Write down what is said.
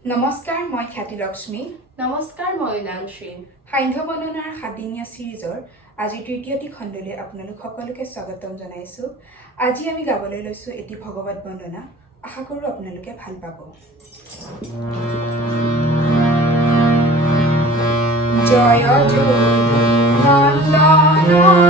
নমস্কাৰ মই খ্যাতিলক্ষ্মী নমস্কাৰ মই অনাংশ্ৰী সান্ধ্য বৰ্ণনাৰ সাতদিনীয়া ছিৰিজৰ আজি তৃতীয়টি খণ্ডলৈ আপোনালোক সকলোকে স্বাগতম জনাইছোঁ। আজি আমি গাবলৈ লৈছোঁ এটি ভগৱত বন্দনা। আশা কৰোঁ আপোনালোকে ভাল পাব। জয় নন্দন